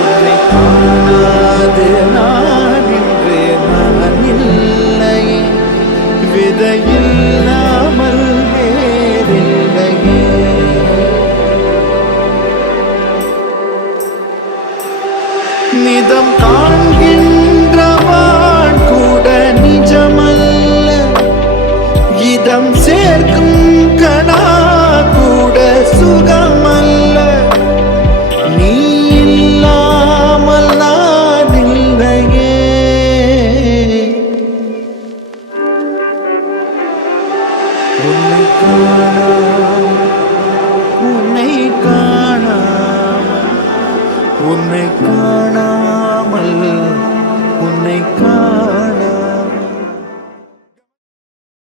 உன்னை காணாது நான் இன்று நான் இல்லை, விதையில்லாமல் வேறில்லையே. நிதம் காண்கின்றவான் கூட நிஜமல்ல, இதம் சேர்க்கும் கணா கூட சுகமல்ல. நீ இல்லாமல் நான் இல்லையே. உன்னை காணாமல் உன்னை காணாமல் உன்னை காணாமல் உன்னை